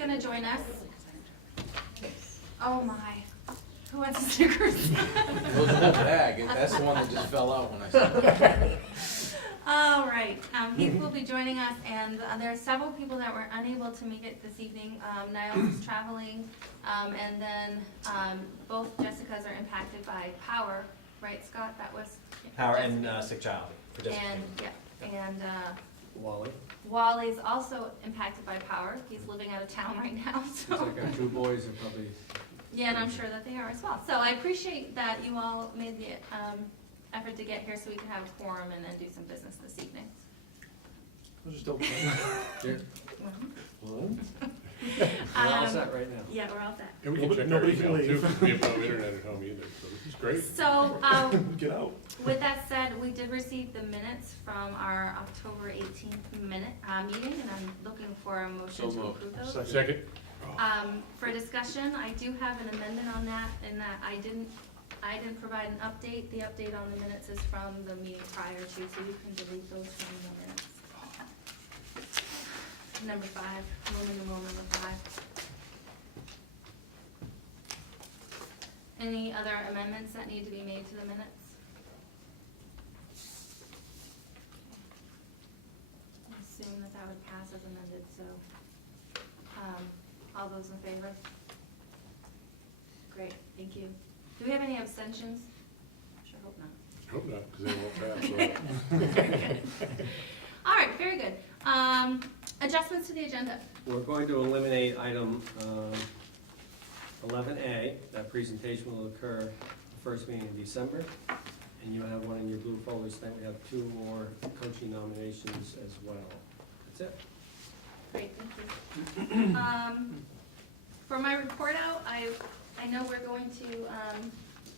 going to join us. Oh my. Who wants the stickers? It was a whole bag, and that's the one that just fell out when I saw it. All right, Heath will be joining us, and there are several people that were unable to make it this evening. Niles is traveling, and then both Jessicas are impacted by power, right, Scott? That was Power Jessica. and sick child. For just And and Wally. Wally's also impacted by power. He's living out of town right now, so. Looks like our two boys are probably. Yeah, and I'm sure that they are as well. So I appreciate that you all made the effort to get here so we can have a quorum and then do some business this evening. I'll just open it. We're all set right now. Yeah, we're all set. And we can check our Nobody can email too, leave. because we have no internet at home either, so this is great. So, Get out. with that said, we did receive the minutes from our October 18th meeting, and I'm looking for a motion So to moved. approve those. Second? For discussion, I do have an amendment on that, in that I didn't provide an update. The update on the minutes is from the meeting prior to, so you can delete those from the minutes. Number 5, Roman numeral number 5. Any other amendments that need to be made to the minutes? I assume that would pass as amended, so, all those in favor? Great, thank you. Do we have any abstentions? Sure hope not. Hope not, because they won't pass. All right, very good. Adjustments to the agenda. We're going to eliminate item 11A. That presentation will occur the first meeting in December. And you have one in your blue folders tonight. We have 2 more coaching nominations as well. That's it. Great, thank you. For my report out, I know we're going to,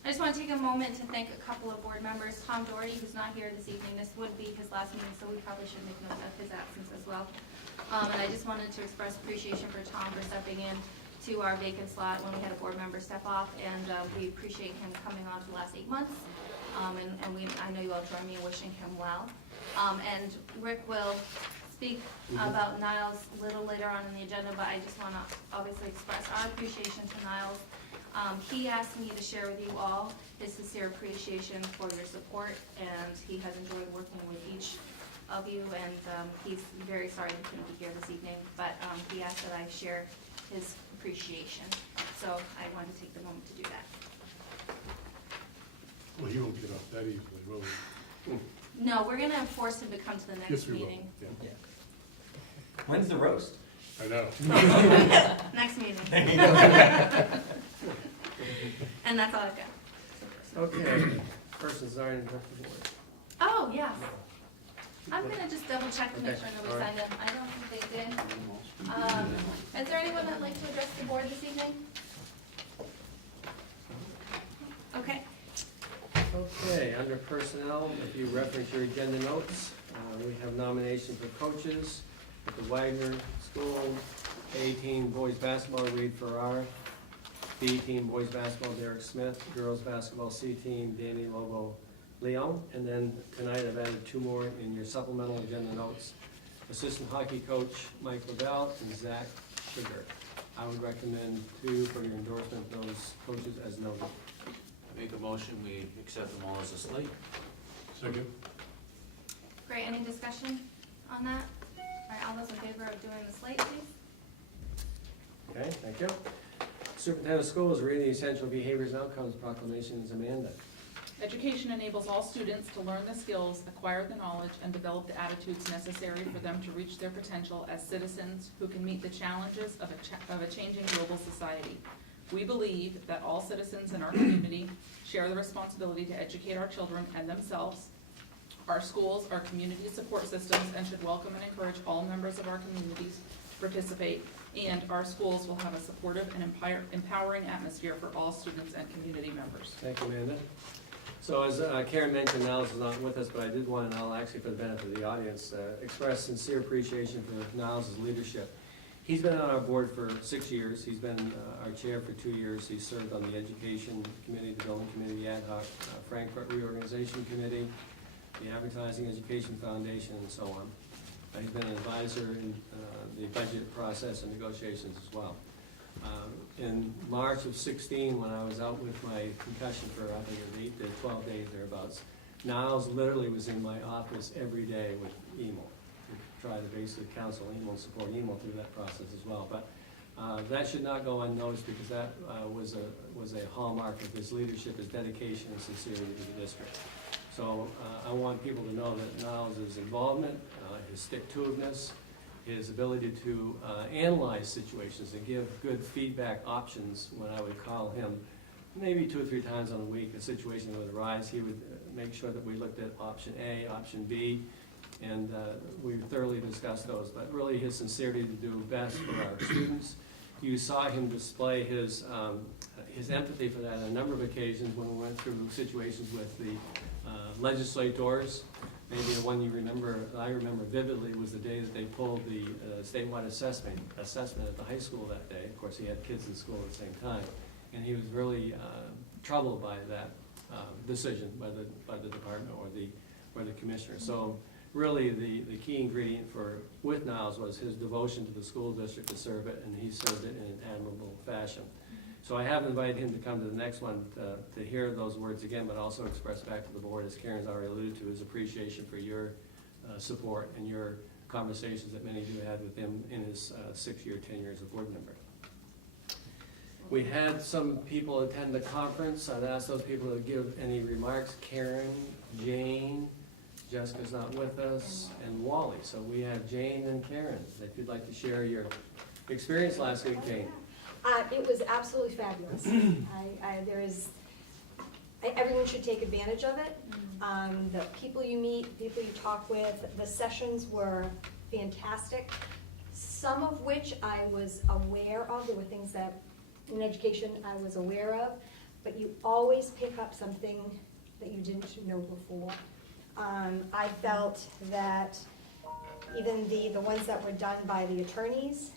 I just want to take a moment to thank a couple of board members. Tom Doherty, who's not here this evening, this would be his last meeting, so we probably should make note of his absence as well. And I just wanted to express appreciation for Tom for stepping in to our vacant slot when we had a board member step off, and we appreciate him coming on for the last 8 months. I know you all join me in wishing him well. And Rick will speak about Niles a little later on in the agenda, but I just want to obviously express our appreciation to Niles. He asked me to share with you all his sincere appreciation for your support, and he has enjoyed working with each of you, and he's very sorry he couldn't be here this evening, but he asked that I share his appreciation. So I wanted to take the moment to do that. Well, he won't get off that easily, will he? No, we're going to force him to come to the next Yes, we will. meeting. Yeah. When's the roast? I know. Next meeting. And that's all I've got. Okay. Persons are in the board. Oh, yes. I'm gonna just double check to make Okay, sure nobody all right. signed in. I don't think they did. Is there anyone that'd like to address the board this evening? Okay. Okay, under personnel, if you reference your agenda notes, we have nomination for coaches at the Wagner School. A-team boys basketball, Reed Farrar. B-team boys basketball, Derek Smith. Girls basketball, C-team, Danny Lobo Leon. And then tonight I've added 2 more in your supplemental agenda notes. Assistant hockey coach Mike Lavelle and Zach Sugar. I would recommend 2 for your endorsement of those coaches as noted. Make a motion, we accept them all as a slate. Second? Great, any discussion on that? All right, all those in favor of doing the slate, please? Okay, thank you. Superintendent of Schools, reading the Essential Behaviors and Outcomes Proclamation is Amanda. Education enables all students to learn the skills, acquire the knowledge, and develop the attitudes necessary for them to reach their potential as citizens who can meet the challenges of a changing global society. We believe that all citizens in our community share the responsibility to educate our children and themselves. Our schools are community support systems and should welcome and encourage all members of our communities to participate, and our schools will have a supportive and empowering atmosphere for all students and community members. Thank you, Amanda. So as Karen mentioned, Niles is not with us, but I did want to, I'll actually for the benefit of the audience, express sincere appreciation for Niles' leadership. He's been on our board for 6 years. He's been our chair for 2 years. He's served on the Education Committee, the Building Committee, the Ad Hoc Frankfurt Reorganization Committee, the Advertising Education Foundation, and so on. He's been an advisor in the budget process and negotiations as well. In March of 16, when I was out with my concussion for, I think it was 8 to 12 days thereabouts, Niles literally was in my office every day with Emil, to try to basically counsel Emil, support Emil through that process as well. But that should not go unnoticed, because that was a hallmark of his leadership, his dedication and sincerity to the district. So I want people to know that Niles' involvement, his stick-to-itiveness, his ability to analyze situations and give good feedback options. When I would call him maybe 2 or 3 times on a week, a situation would arise, he would make sure that we looked at option A, option B, and we thoroughly discussed those. But really his sincerity to do best for our students. You saw him display his empathy for that on a number of occasions when we went through situations with the legislators. Maybe the one I remember vividly, was the day that they pulled the statewide assessment at the high school that day. Of course, he had kids in school at the same time, and he was really troubled by that decision by the department or the commissioner. So really, the key ingredient with Niles was his devotion to the school district to serve it, and he served it in an admirable fashion. So I have invited him to come to the next one to hear those words again, but also express back to the board, as Karen's already alluded to, his appreciation for your support and your conversations that many of you had with him in his 6-year tenure as a board member. We had some people attend the conference. I'd ask those people to give any remarks. Karen, Jane, Jessica's not with us, and Wally. So we have Jane and Karen. If you'd like to share your experience last week, Jane. It was absolutely fabulous. Everyone should take advantage of it. The people you meet, people you talk with, the sessions were fantastic. Some of which I was aware of. There were things that in education I was aware of, but you always pick up something that you didn't know before. I felt that even the ones that were done by the attorneys,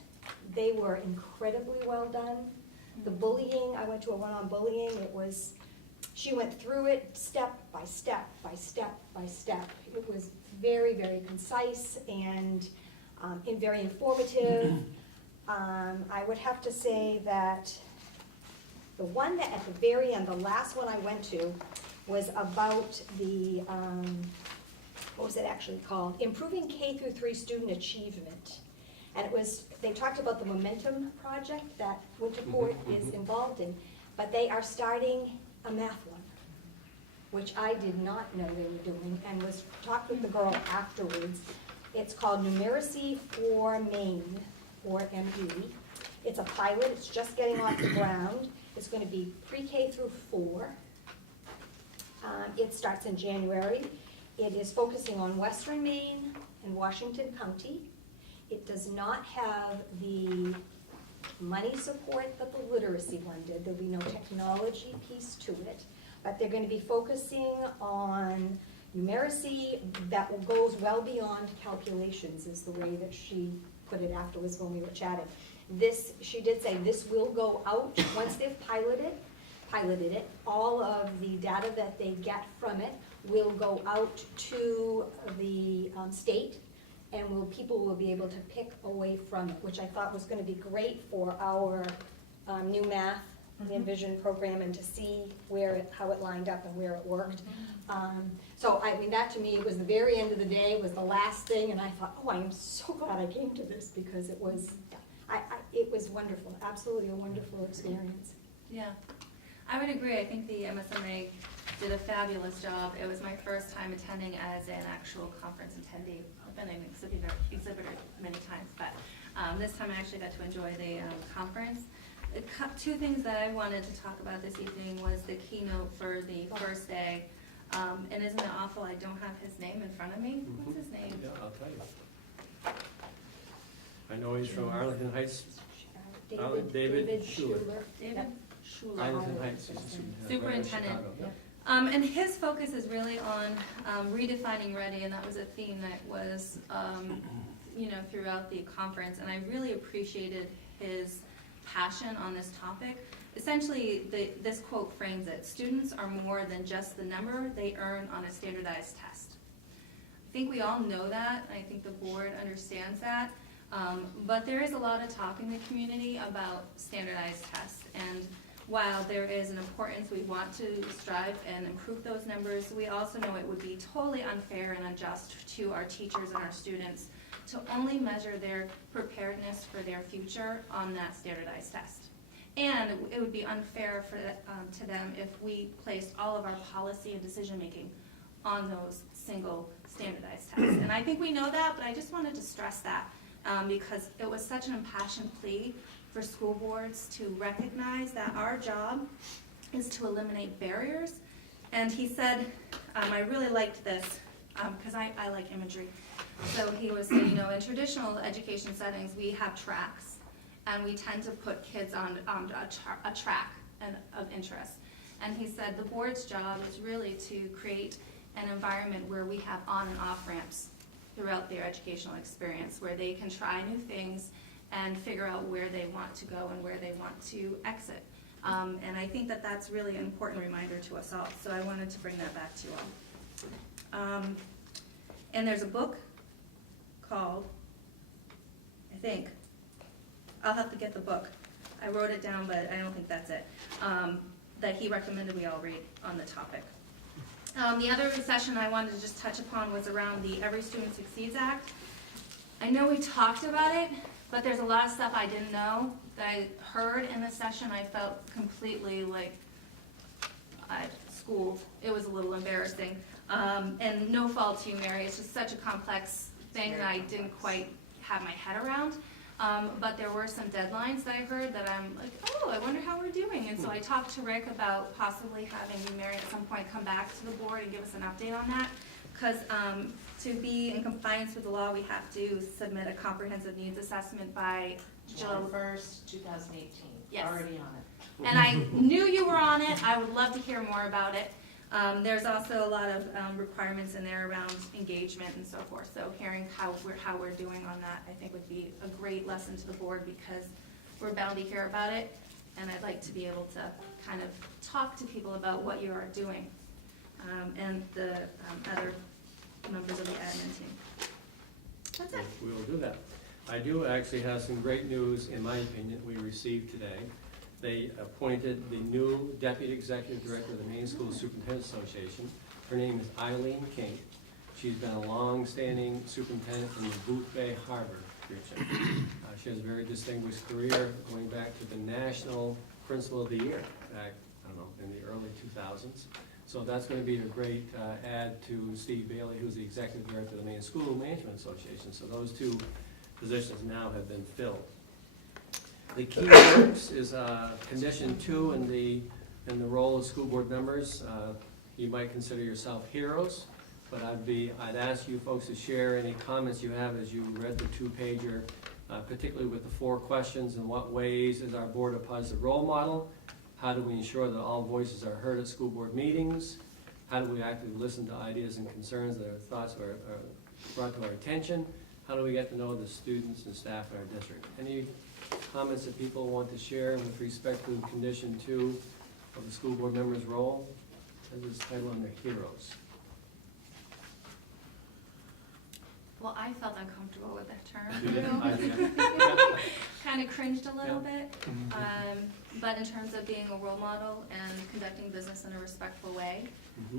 they were incredibly well done. The bullying, I went to a one on bullying, she went through it step by step by step by step. It was very, very concise and very informative. I would have to say that the one that at the very end, the last one I went to, was about the, what was it actually called? Improving K through 3 student achievement. And they talked about the Momentum project that Winterport is involved in, but they are starting a math one, which I did not know they were doing, and talked with the girl afterwards. It's called Numeracy for Maine, or ME. It's a pilot, it's just getting off the ground. It's going to be pre-K through 4. It starts in January. It is focusing on Western Maine and Washington County. It does not have the money support that the literacy one did. There'll be no technology piece to it, but they're going to be focusing on numeracy that goes well beyond calculations, is the way that she put it afterwards when we were chatting. She did say this will go out once they've piloted it. All of the data that they get from it will go out to the state, and people will be able to pick away from it, which I thought was going to be great for our new math, the Envision program, and to see how it lined up and where it worked. So I mean, that to me was the very end of the day, was the last thing, and I thought, oh, I am so glad I came to this, because it was wonderful, absolutely a wonderful experience. Yeah, I would agree. I think the MSMA did a fabulous job. It was my first time attending as an actual conference attendee. I've been an exhibitor many times, but this time I actually got to enjoy the conference. 2 things that I wanted to talk about this evening was the keynote for the first day. And isn't it awful I don't have his name in front of me? What's his name? Yeah, I'll tell you. I know he's from Arlington Heights. David Schuler. David Schuler. Arlington Heights. Superintendent. Chicago, And his focus is really on redefining ready, and that was a theme that was, throughout the conference. And I really appreciated his passion on this topic. Essentially, this quote frames it: students are more than just the number they earn on a standardized test. think we all know that, and I think the board understands that. But there is a lot of talk in the community about standardized tests, and while there is an importance, we want to strive and improve those numbers, we also know it would be totally unfair and unjust to our teachers and our students to only measure their preparedness for their future on that standardized test. And it would be unfair for to them if we placed all of our policy and decision-making on those single standardized tests. And I think we know that, but I just wanted to stress that because it was such an impassioned plea for school boards to recognize that our job is to eliminate barriers. And he said, I really liked this because I like imagery. So he was saying, you know, in traditional education settings, we have tracks, and we tend to put kids on a track of interest. And he said the board's job is really to create an environment where we have on and off ramps throughout their educational experience, where they can try new things and figure out where they want to go and where they want to exit. And I think that that's really an important reminder to us all. So I wanted to bring that back to you all. And there's a book called, I think, I'll have to get the book. I wrote it down, but I don't think that's it, that he recommended we all read on the topic. The other session I wanted to just touch upon was around the Every Student Succeeds Act. I know we talked about it, but there's a lot of stuff I didn't know that I heard in the session. I felt completely like schooled. It was a little embarrassing. And no fault to you, Mary. It's just such a complex thing that I didn't quite have my head around. But there were some deadlines that I heard that I'm like, oh, I wonder how we're doing. And so I talked to Rick about possibly having you, Mary, at some point come back to the board and give us an update on that. Because to be in compliance with the law, we have to submit a comprehensive needs assessment by July 1st, 2018. Yes. Already on it. And I knew you were on it. I would love to hear more about it. There's also a lot of requirements in there around engagement and so forth. So hearing how we're doing on that, I think would be a great lesson to the board because we're bound to hear about it. And I'd like to be able to kind of talk to people about what you are doing and the other members of the admin team. That's it. We will do that. I do actually have some great news, in my opinion, we received today. They appointed the new Deputy Executive Director of the Maine School Superintendent Association. Her name is Eileen King. She's been a long-standing superintendent in the Booth Bay Harbor region. She has a very distinguished career going back to the National Principal of the Year back, I don't know, in the early 2000s. So that's going to be a great add to Steve Bailey, who's the Executive Director of the Maine School Management Association. So those two positions now have been filled. The key works is condition 2 in the role of school board members. You might consider yourself heroes, but I'd ask you folks to share any comments you have as you read the 2-pager, particularly with the 4 questions. In what ways is our board a positive role model? How do we ensure that all voices are heard at school board meetings? How do we actively listen to ideas and concerns that our thoughts are brought to our attention? How do we get to know the students and staff in our district? Any comments that people want to share with respect to condition 2 of the school board member's role? As it's titled under heroes. Well, I felt uncomfortable with that term. You did? Kind of cringed a little bit. But in terms of being a role model and conducting business in a respectful way,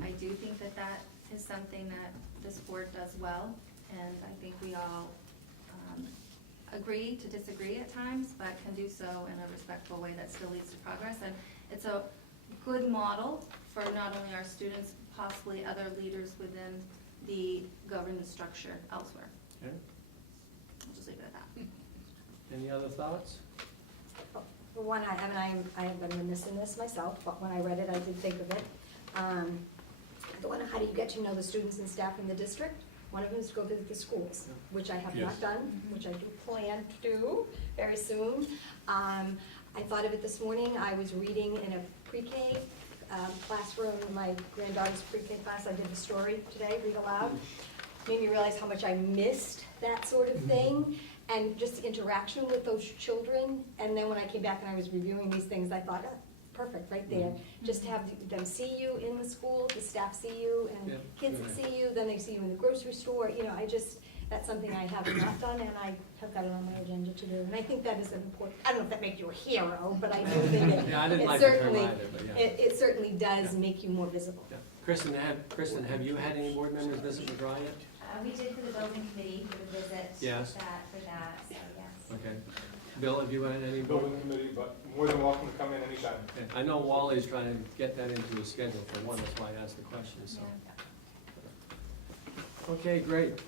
I do think that that is something that this board does well. And I think we all agree to disagree at times, but can do so in a respectful way that still leads to progress. And it's a good model for not only our students, possibly other leaders within the governance structure elsewhere. Okay. I'll just leave it at that. Any other thoughts? For one, I have been remiss in this myself, but when I read it, I did think of it. The one, how do you get to know the students and staff in the district? One of them is to go visit the schools, which I have not Yes. done, which I do plan to do very soon. I thought of it this morning. I was reading in a pre-K classroom, my granddaughter's pre-K class. I did the story today, read aloud. Made me realize how much I missed that sort of thing and just the interaction with those children. And then when I came back and I was reviewing these things, I thought, perfect, right there. Just to have them see you in the school, the staff see you, and Yeah, kids right. see you, then they see you in the grocery store, you know, that's something I have not done, and I have got it on my agenda to do. And I think that is an important, I don't know if that makes you a hero, but I do think Yeah, I didn't it like the term certainly, either, but yeah. it certainly does Yeah. make you more visible. Yeah. Kristen, have you had any board members visit McGraw yet? We did for the building committee for the visit. Yes. For that, so yes. Okay. Bill, have you had any? board- Building committee, but more than welcome to come in anytime. Okay. I know Wally's trying to get that into his schedule for one, that's why I asked the question, so. Okay, great.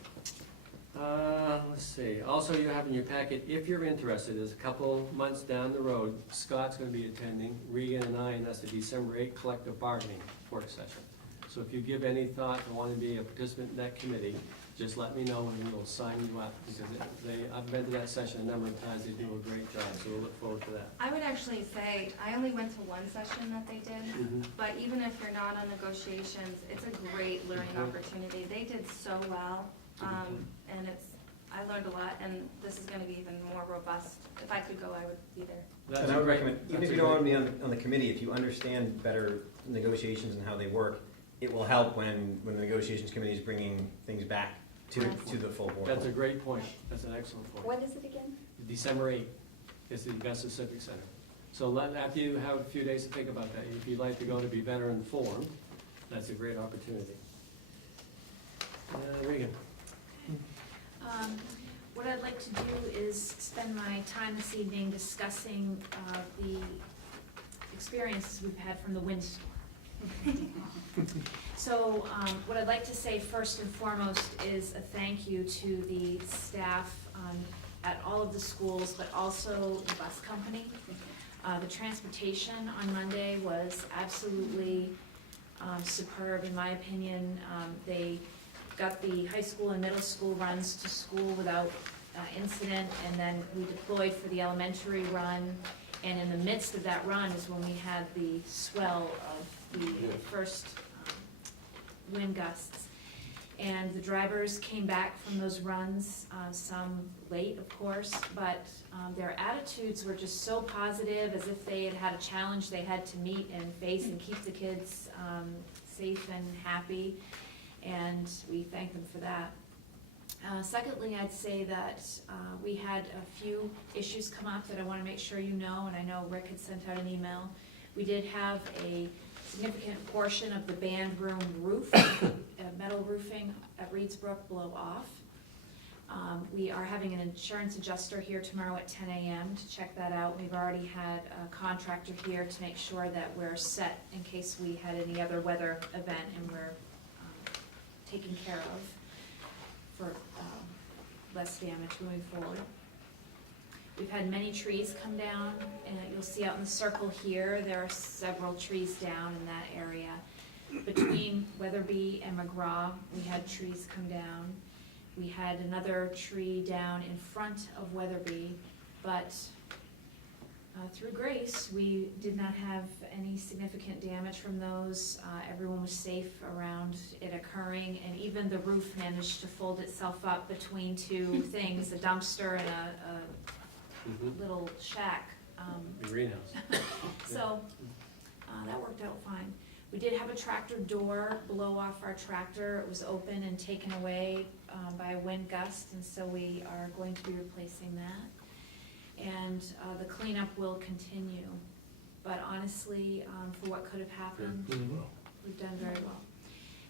Let's see, also you have in your packet, if you're interested, is a couple months down the road, Scott's gonna be attending, Regan and I, and that's the December 8th collective bargaining work session. So if you give any thought to wanting to be a participant in that committee, just let me know and we'll sign you up, because I've been to that session a number of times, they do a great job, so we'll look forward to that. I would actually say, I only went to one session that they did, Mhm. but even if you're not on negotiations, it's a great learning Mhm. opportunity. They did so well, and I learned a lot, and this is gonna be even more robust. If I could go, I would be there. That's And I a would great- recommend, even that's if a you don't want to great- be on the committee, if you understand better negotiations and how they work, it will help when the negotiations committee is bringing things back to the full board. That's a great point, that's an excellent point. When is it again? December 8th is the Augusta Civic Center. So after you have a few days to think about that, if you'd like to go to be better informed, that's a great opportunity. Regan? What I'd like to do is spend my time this evening discussing the experiences we've had from the windstorm. So what I'd like to say first and foremost is a thank you to the staff at all of the schools, but also the bus company. The transportation on Monday was absolutely superb, in my opinion. They got the high school and middle school runs to school without incident, and then we deployed for the elementary run. And in the midst of that run is when we had the swell of the first wind gusts. And the drivers came back from those runs, some late, of course, but their attitudes were just so positive, as if they had had a challenge they had to meet and face and keep the kids safe and happy, and we thank them for that. Secondly, I'd say that we had a few issues come up that I want to make sure you know, and I know Rick had sent out an email. We did have a significant portion of the band room roof, metal roofing at Reedsbrook, blow off. We are having an insurance adjuster here tomorrow at 10 a.m. to check that out. We've already had a contractor here to make sure that we're set in case we had any other weather event, and we're taken care of for less damage moving forward. We've had many trees come down, and you'll see out in the circle here, there are several trees down in that area. Between Weatherby and McGraw, we had trees come down. We had another tree down in front of Weatherby, but through grace, we did not have any significant damage from those. Everyone was safe around it occurring, and even the roof managed to fold itself up between two things, a dumpster and a little shack. The greenhouse. So that worked out fine. We did have a tractor door blow off our tractor. It was open and taken away by a wind gust, and so we are going to be replacing that. And the cleanup will continue. But honestly, for what could have happened, we've done very well.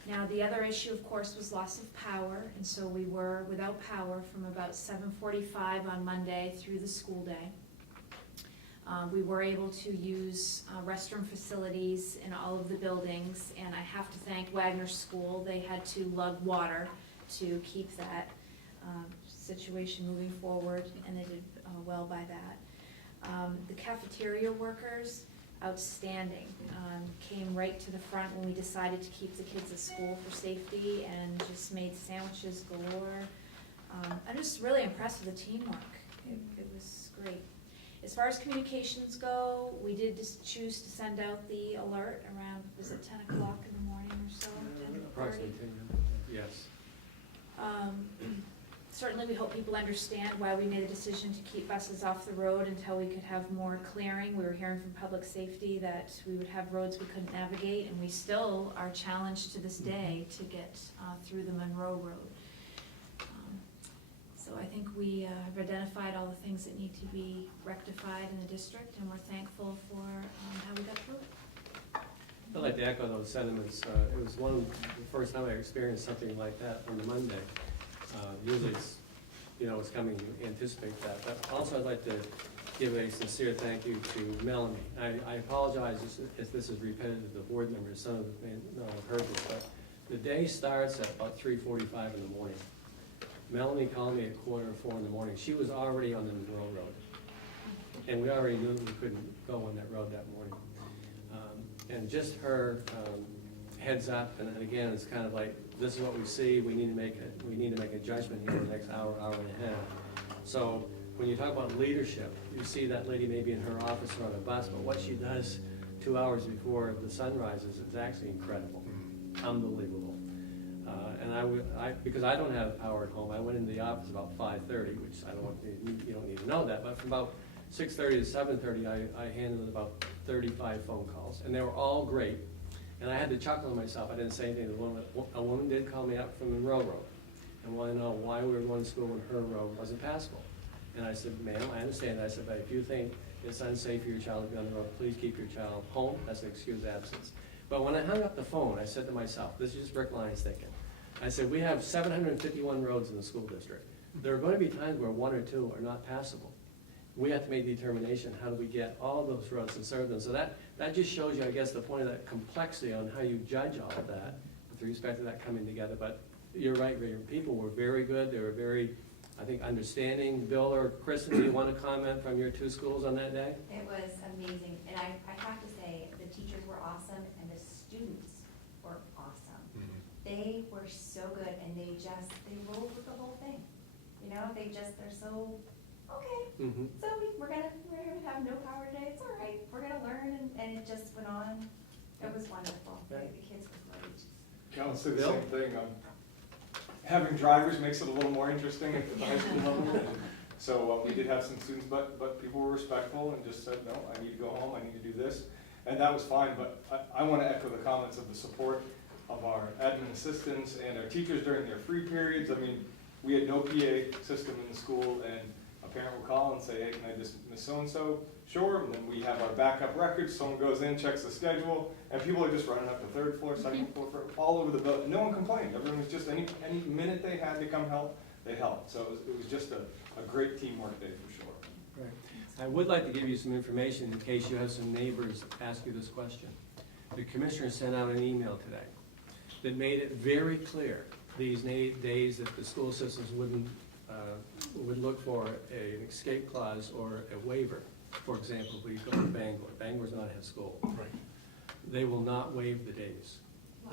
Now, the other issue, of course, was loss of power, and so we were without power from about 7:45 on Monday through the school day. We were able to use restroom facilities in all of the buildings, and I have to thank Wagner School. They had to lug water to keep that situation moving forward, and they did well by that. The cafeteria workers, outstanding, came right to the front when we decided to keep the kids at school for safety, and just made sandwiches galore. I'm just really impressed with the teamwork. It was great. As far as communications go, we did just choose to send out the alert around, was it 10 o'clock in the morning or so? 10:30? Approximately 10, yes. Certainly, we hope people understand why we made the decision to keep buses off the road until we could have more clearing. We were hearing from public safety that we would have roads we couldn't navigate, and we still are challenged to this day to get through the Monroe Road. So I think we have identified all the things that need to be rectified in the district, and we're thankful for how we got through it. I'd like to echo those sentiments. It was the first time I experienced something like that on the Monday. Usually it's, it's coming, you anticipate that. But also I'd like to give a sincere thank you to Melanie. I apologize if this is repetitive to the board members, some of them may not have heard this, but the day starts at about 3:45 in the morning. Melanie called me at 3:45 in the morning. She was already on the Monroe Road. And we already knew we couldn't go on that road that morning. And just her heads up, and again, it's kind of like, this is what we see, we need to make a judgment here in the next hour and a half. So when you talk about leadership, you see that lady maybe in her office or on a bus, but what she does 2 hours before the sun rises is actually incredible, unbelievable. And because I don't have power at home, I went into the office about 5:30, which you don't need to know that, but from about 6:30 to 7:30, I handled about 35 phone calls, and they were all great. And I had to chuckle to myself. I didn't say anything. A woman did call me up from Monroe Road and wanted to know why we were going to school when her road wasn't passable. And I said, ma'am, I understand. I said, but if you think it's unsafe for your child to be on the road, please keep your child home. That's an excused absence. But when I hung up the phone, I said to myself, this is just Rick Lyons thinking. I said, we have 751 roads in the school district. There are going to be times where 1 or 2 are not passable. We have to make the determination, how do we get all those roads and serve them? So that just shows you, I guess, the point of that complexity on how you judge all of that with respect to that coming together. But you're right, your people were very good. They were very, I think, understanding. Bill or Kristen, do you want to comment from your 2 schools on that day? It was amazing, and I have to say, the teachers were awesome, and the students were awesome. They were so good, and they rolled with the whole thing. They're so, okay, so we're gonna have no power today, it's all right, we're gonna learn, and it just went on. It was wonderful, the kids were great. Yeah, I'll say the same thing. Having drivers makes it a little more interesting at the high school level. So we did have some students, but people were respectful and just said, no, I need to go home, I need to do this. And that was fine, but I want to echo the comments of the support of our admin assistants and our teachers during their free periods. I mean, we had no PA system in the school, and a parent would call and say, hey, can I dismiss so-and-so? Sure, and then we have our backup records. Someone goes in, checks the schedule, and people are just running up the 3rd floor, 2nd floor, all over the building. No one complained. Everyone was just, any minute they had to come help, they helped. So it was just a great teamwork day for sure. Right. I would like to give you some information in case you have some neighbors ask you this question. The commissioner sent out an email today that made it very clear these days that the school systems would look for an escape clause or a waiver. For example, if we go to Bangor, Bangor's not at school. Right. They will not waive the days.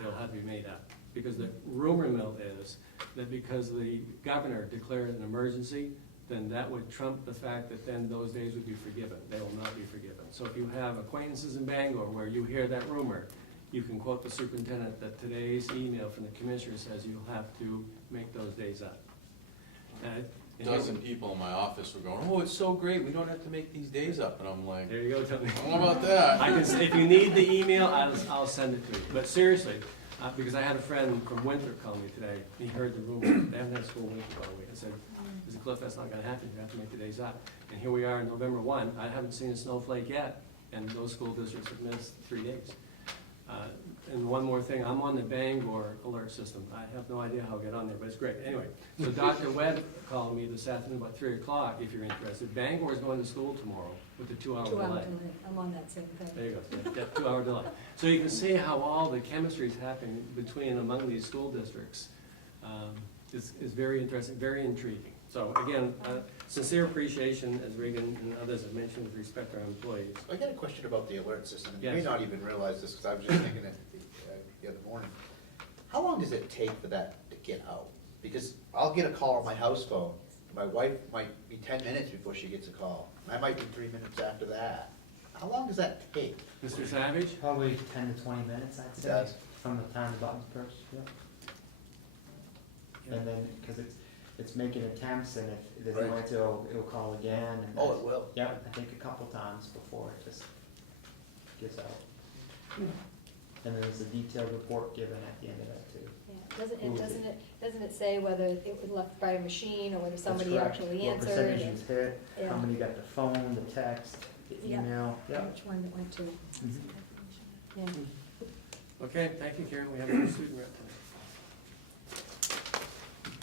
They'll have to be made up. Because the rumor mill is that because the governor declared an emergency, then that would trump the fact that then those days would be forgiven. They will not be forgiven. So if you have acquaintances in Bangor where you hear that rumor, you can quote the superintendent that today's email from the commissioner says you'll have to make those days up. A dozen people in my office were going, oh, it's so great, we don't have to make these days up. And I'm like, There you go, Tony. how about that? I can, if you need the email, I'll send it to you. But seriously, because I had a friend from Winthrop call me today. He heard the rumor. They haven't had school in Winthrop all week. I said, Cliff, that's not going to happen. You have to make the days up. And here we are in November 1. I haven't seen a snowflake yet, and those school districts have missed 3 days. And one more thing, I'm on the Bangor alert system. I have no idea how to get on there, but it's great. Anyway, so Dr. Webb called me this afternoon about 3 o'clock, if you're interested. Bangor is going to school tomorrow with a 2-hour delay. I'm on that same thing. There you go, yeah, 2-hour delay. So you can see how all the chemistry is happening between and among these school districts is very interesting, very intriguing. So again, sincere appreciation, as Regan and others have mentioned, with respect to our employees. I got a question about the alert system. You Yes. may not even realize this, because I was just thinking it the other morning. How long does it take for that to get out? Because I'll get a call on my house phone. My wife might be 10 minutes before she gets a call. I might be 3 minutes after that. How long does that take? Mr. Savage? Probably 10 to 20 minutes, I'd say, from the time the button's pushed. Yeah. And then, because it's making attempts, and if it doesn't Right. want to, it'll call again. And Oh, it will. Yeah, I think a couple times before it just gives out. And then there's a detailed report given at the end of that too. Yeah, doesn't it say whether it was left by a machine or whether That's somebody correct. actually What answered? percentage and- was hit, Yeah. how many got the phone, the text, the Yeah. email. and Which one it went to? Mhm. Yeah. Okay, thank you, Karen, we have a new student rep tonight.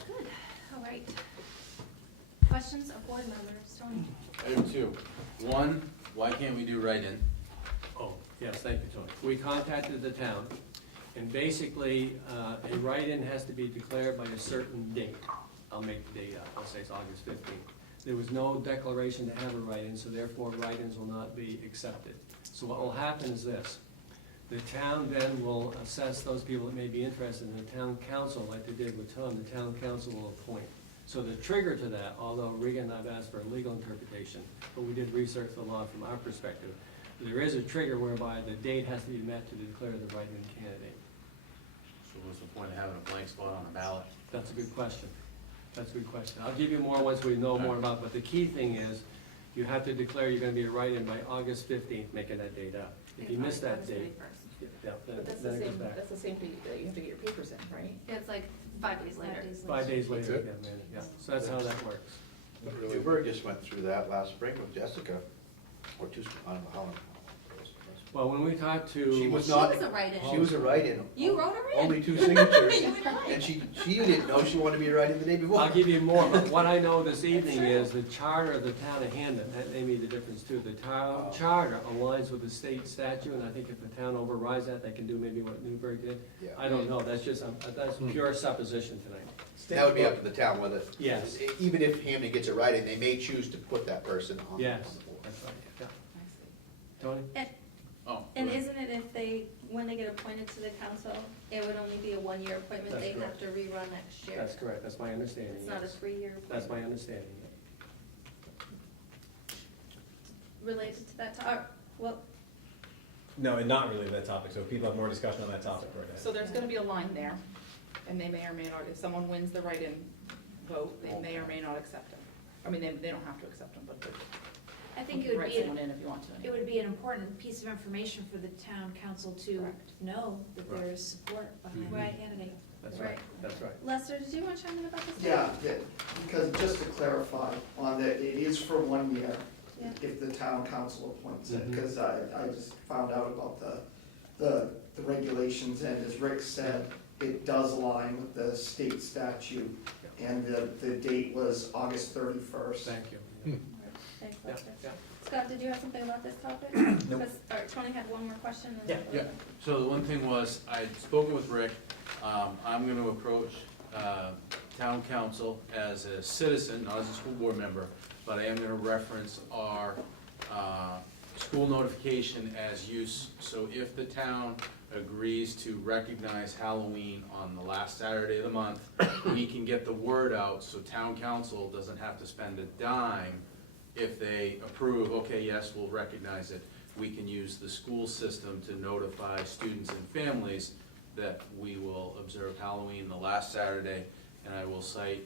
Good, all right. Questions of board members, Tony? I have two. One, why can't we do write-in? Oh, yes, thank you, Tony. We contacted the town, and basically, a write-in has to be declared by a certain date. I'll make the date up, I'll say it's August 15th. There was no declaration to have a write-in, so therefore write-ins will not be accepted. So what will happen is this: the town then will assess those people that may be interested, and the town council, like they did with Tom, the town council will appoint. So the trigger to that, although Riga and I've asked for a legal interpretation, but we did research the law from our perspective, there is a trigger whereby the date has to be met to declare the write-in candidate. So what's the point of having a blank spot on a ballot? That's a good question. That's a good question. I'll give you more once we know more about it, but the key thing is, you have to declare you're gonna be a write-in by August 15th, making that date up. If you miss that date, yeah, But that's then the it goes same, back. that's the same thing, that you have to get your papers in, right? It's like 5 days later. 5 days later, That's yeah, it? man, yeah, so that's how that works. Not really. Newburgh just went through that last spring with Jessica, or two, I don't know how long. Well, when we talked to. She was She not, was a write-in. she was a write-in. You wrote her in? Only 2 signatures, You and I. and she didn't know she wanted to be a write-in the day before. I'll give you more, but what I know this evening is the charter of the town of Hampden, that may be the difference too. The town charter aligns with the state statute, and I think if the town overrides that, they can do maybe what Newburgh did. Yeah. I don't know, that's just, that's pure supposition tonight. That would be up to the town whether, Yes. even if Hampden gets a write-in, they may choose to put that person on the Yes, board. that's right, yeah. I see. Tony? Oh. And go ahead. isn't it if they, when they get appointed to the council, it would only be a 1-year appointment, That's they correct. have to rerun next year? That's correct, that's my understanding, It's not a yes. 3-year appointment? That's my understanding. Related to that, well, No, and not really that topic, so if people have more discussion on that topic, right ahead. So there's gonna be a line there, and they may or may not, if someone wins the write-in vote, they may or may not accept them. I mean, they don't have to accept them, but I you think it can would write be, someone in if you want to. it would be an important piece of information for the town council to Correct. know that there is support behind the Right. candidate. That's right, that's right. Lester, did you want to chime in about this? Yeah, because just to clarify on that, it is for 1 year Yeah. if the town council appoints it, Mhm. because I just found out about the regulations, and as Rick said, it does align with the state statute, and the date was August 31st. Thank you. Thanks, Yeah, Lester. yeah. Scott, did you have something about this topic? Nope. Because, all right, Tony had one more question. and Yeah, then- Yeah, so the one thing was, I'd spoken with Rick, I'm gonna approach, town council as a citizen, not as a school board member, but I am gonna reference our, school notification as use. So if the town agrees to recognize Halloween on the last Saturday of the month, we can get the word out, so town council doesn't have to spend a dime. If they approve, okay, yes, we'll recognize it, we can use the school system to notify students and families that we will observe Halloween the last Saturday, and I will cite,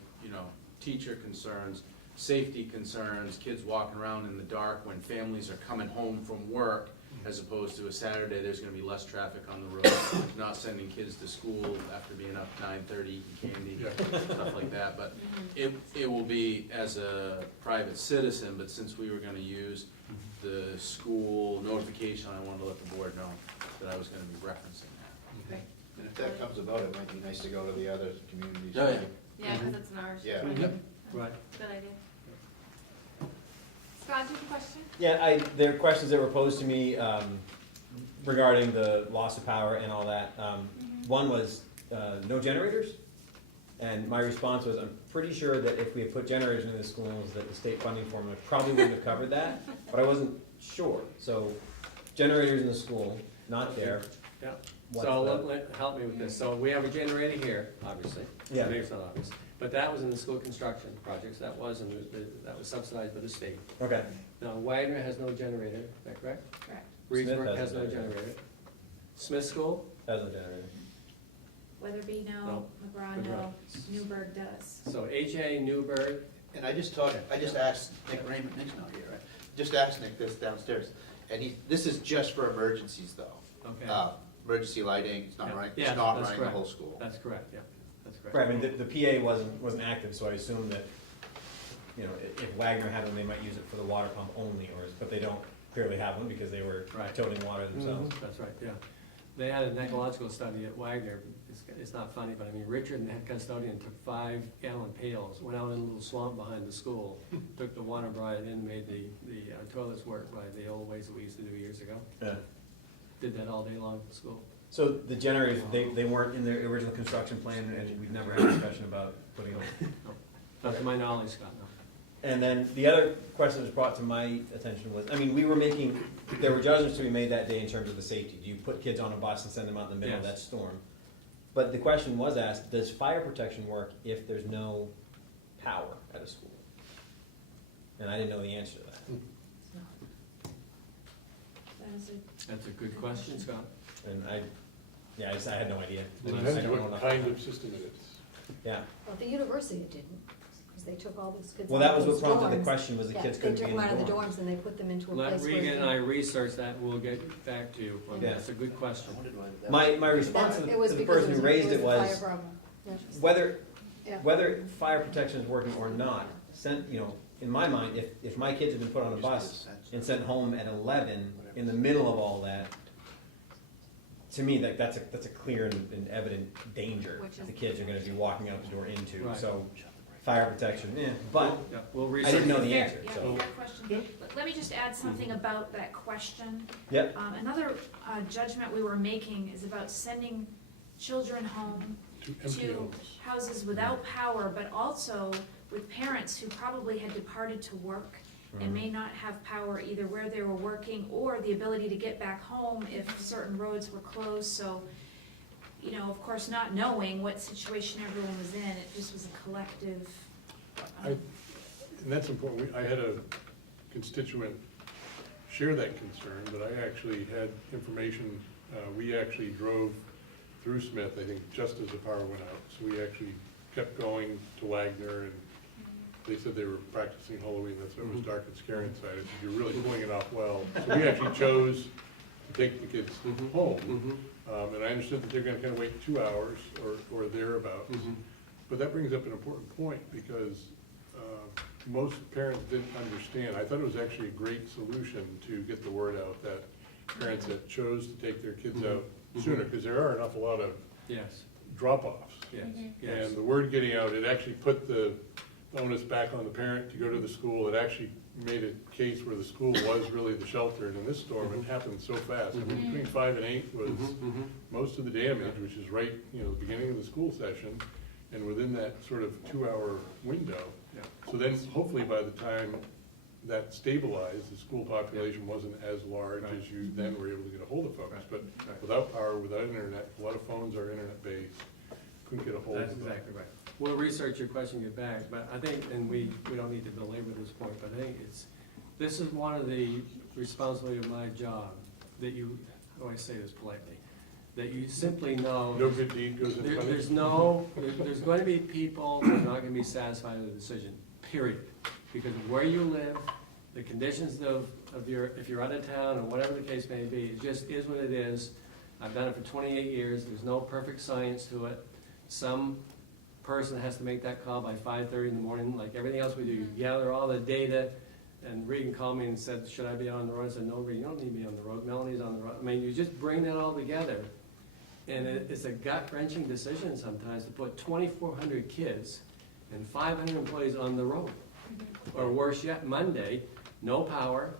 teacher concerns, safety concerns, kids walking around in the dark when families are coming home from work, as opposed to a Saturday, there's gonna be less traffic on the road, not sending kids to school after being up 9:30 eating candy, stuff like that, but it will be as a private citizen, but since we were gonna use the school notification, I wanted to let the board know that I was gonna be referencing that. Okay. And if that comes about, it might be nice to go to the other communities. Oh, yeah. Yeah, because it's in ours. Yeah. Right. Good idea. Scott, do you have a question? Yeah, there are questions that were posed to me regarding the loss of power and all that. One was no generators, and my response was, I'm pretty sure that if we had put generators in the schools, that the state funding formula probably wouldn't have covered that, but I wasn't sure. So generators in the school, not there. Yeah, What's so the- help me with this. So we have a generator here, obviously. Yeah. Maybe it's not obvious, but that was in the school construction projects, that was subsidized by the state. Okay. Now, Wagner has no generator, is that correct? Correct. Smith Reedsburg has has a no generator. generator. Smith School, As a generator. Weatherby, no. No. McGraw, no. Newburgh does. So HA, Newburgh, And I just asked Nick Raymond, Nick's not here, right? Just asked Nick this downstairs, and this is just for emergencies though. okay. Emergency lighting, it's not Yeah. running, Yeah, it's not that's running the correct. whole school. That's correct, yeah, that's correct. Right, I mean, the PA wasn't active, so I assume that, you know, if Wagner had one, they might use it for the water pump only, but they don't clearly have one because they were Right. toting water themselves. That's right, yeah. They had an ecological study at Wagner, it's not funny, but I mean, Richard, the head custodian, took 5-gallon pails, went out in a little swamp behind the school, took the water, brought it in, made the toilets work by the old ways that we used to do years ago. Yeah. Did that all day long at school. So the generators, they weren't in their original construction plan, and we've never had a discussion about putting them. Not to my knowledge, Scott, no. And then the other question that was brought to my attention was, I mean, there were judgments to be made that day in terms of the safety. Do you put kids on a bus and send them out in the middle of Yes. that storm? But the question was asked, does fire protection work if there's no power at a school? And I didn't know the answer to that. That is a That's a good question, Scott. And I had no idea. It I depends don't know what enough. kind of system it is. Yeah. Well, the university it didn't, because they took all those kids Well, out that was of what those prompted the dorms. question, was the Yeah, kids couldn't be in the They took them out of the dorms. dorms and they put them into a Let place where. Regan and I research that, we'll get back to you. Yeah. That's a good question. My response to It was the because person who raised it a fire was, problem. Yeah. Yeah. whether fire protection is working or not, in my mind, if my kids have been put on a bus and sent home at 11 in the middle of all that, to me, that's a clear and evident danger Which is- the kids are gonna be walking out the door into, Right. so fire protection, but Yeah, we'll I research. didn't know the fair, answer, yeah, so. fair question. Let me just add something about that question. Yep, Another judgment we were making is about sending children home To empty to homes. houses without power, but also with parents who probably had departed to work and may not have power either where they were working or the ability to get back home if certain roads were closed. So, of course, not knowing what situation everyone was in, it just was a collective. And that's important. I had a constituent share that concern, but I actually had information, we actually drove through Smith, I think, just as the power went out. So we actually kept going to Wagner, and they said they were practicing Halloween, that's why it was dark and scary inside. I said, you're really pulling it off well. So we actually chose to take the kids home. And I understood that they're gonna kind of wait 2 hours or thereabouts. But that brings up an important point, because most parents didn't understand. I thought it was actually a great solution to get the word out that parents that chose to take their kids out sooner, because there are an awful lot of Yes, drop-offs. yes, yes. And the word getting out, it actually put the onus back on the parent to go to the school. It actually made a case where the school was really the shelter, and in this storm, it happened so fast. I mean, between 5 and 8 was most of the damage, which is right, the beginning of the school session, and within that sort of 2-hour window. Yeah. So then, hopefully, by the time that stabilized, the school population wasn't as large Right. as you then were able to get a hold of folks. Right. But Right. without power, without internet, a lot of phones are internet-based, couldn't get a hold That's of them. exactly right. We'll research your question, get back, but I think, and we don't need to belabor this point, but I think this is one of the responsibility of my job, that you, how do I say this politely? That you simply know. No good deed goes unpunished. There's going to be people that are not gonna be satisfied with the decision, period. Because of where you live, the conditions of if you're out of town, or whatever the case may be, it just is what it is. I've done it for 28 years, there's no perfect science to it. Some person has to make that call by 5:30 in the morning, like everything else we do. You gather all the data, and Regan called me and said, should I be on the road? I said, no, Regan, you don't need me on the road, Melanie's on the road. I mean, you just bring that all together. And it's a gut-wrenching decision sometimes to put 2,400 kids and 500 employees on the road. Or worse yet, Monday, no power,